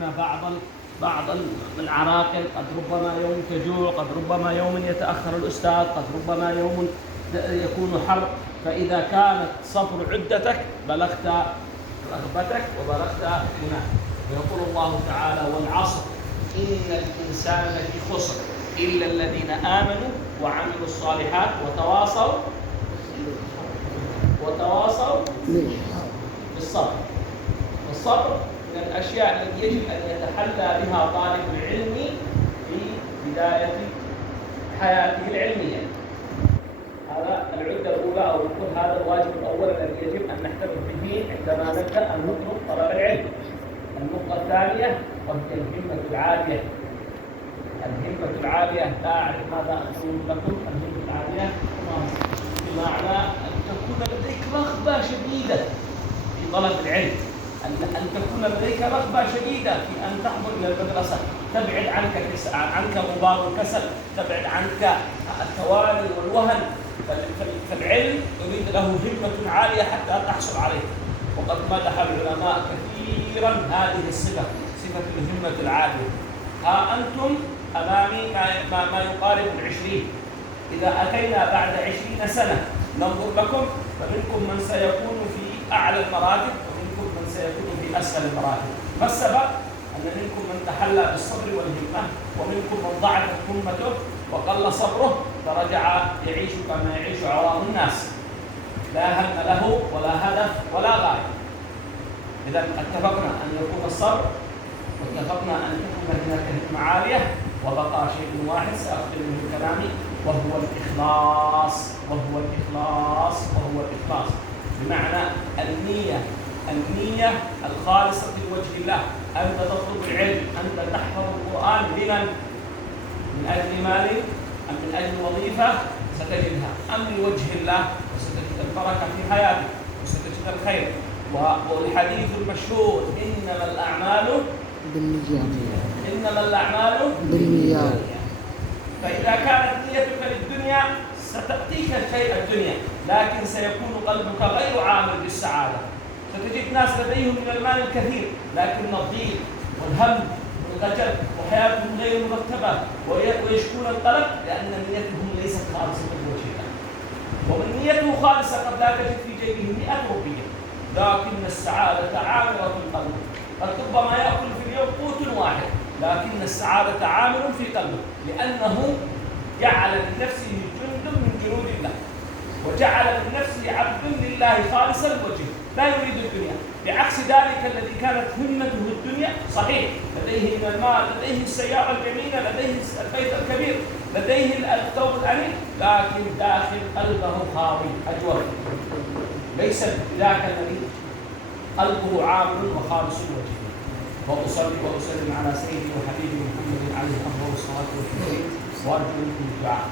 يجدون بعض العراقل، قد ربما يوم تجوع، قد ربما يوم يتأخر الأستاذ، قد ربما يوم يكون حر. فإذا كانت صبر عدتك بلغت رغبتك وبلغت هناك. ويقول الله تعالى: والعصر إن الإنسان لفي خسر إلا الذين آمنوا وعملوا الصالحات وتواصوا بالصبر. والصبر من الأشياء التي يجب أن يتحلى بها طالب العلم في بداية حياته العلمية. هذا العدة الأولى، أو نقول هذا الواجب الأول الذي يجب أن نحتفظ به عندما نبدأ أن نطلب طلب العلم. النقطة الثانية وهي الهمة العالية. الهمة العالية، لا أعرف ماذا أقول لكم. الهمة العالية بمعنى أن تكون لديك رغبة شديدة في طلب العلم، أن تكون لديك رغبة شديدة في أن تحضر إلى المدرسة، تبعد عنك غبار الكسل، تبعد عنك التواني والوهن. فالعلم يريد له همة عالية حتى تحصل عليه. وقد مدح العلماء كثيرا هذه الصفة، صفة الهمة العالية. ها أنتم أمامي ما يقارب 20. إذا أتينا بعد 20 سنة ننظر لكم، فمنكم من سيكون في أعلى المراتب ومنكم من سيكون في أسفل المراتب. ما السبب؟ أن منكم من تحلى بالصبر والهمة، ومنكم من ضعفت همته وقل صبره فرجع يعيش كما يعيش عوام الناس، لا هم له ولا هدف ولا غاية. إذا اتفقنا أن يكون الصبر، واتفقنا أن تكون هناك همة عالية، وبقى شيء واحد سأختم من كلامي، وهو الإخلاص. بمعنى النية الخالصة لوجه الله. أنت تطلب العلم، أنت تحفظ القرآن لمن؟ من أجل مال أم من أجل وظيفة؟ ستجدها. أم لوجه الله، وستجد البركة في حياتك وستجد الخير. والحديث المشهور: إنما الأعمال بالنيات. فإذا كانت نيتك للدنيا ستأتيك شيء الدنيا، لكن سيكون قلبك غير عامر بالسعادة. ستجد ناس لديهم من المال الكثير لكن الضيق والهم والخجل وحياتهم غير مرتبة ويشكون القلق لأن نيتهم ليست خالصة لوجه الله. ومن نيته خالصة قد لا تجد في جيبه 100 روبية، لكن السعادة عامرة في القلب. قد ربما يأكل في اليوم قوت واحد، لكن السعادة عامر في قلبه، لأنه جعل لنفسه جند من جنود الله، وجعل من نفسه عبد لله خالصا لوجهه، لا يريد الدنيا. بعكس ذلك الذي كانت همته الدنيا، صحيح لديه من المال، لديه السيارة الجميلة، لديه البيت الكبير، لديه الثوب الأنيق، لكن داخل قلبه خاوي أجور. ليس ذاك الذي قلبه عامر وخالص لوجهه. وأصلي وأسلم على سيدي وحبيبي محمد عليه أفضل الصلاة والسلام، وأرجو منكم الدعاء.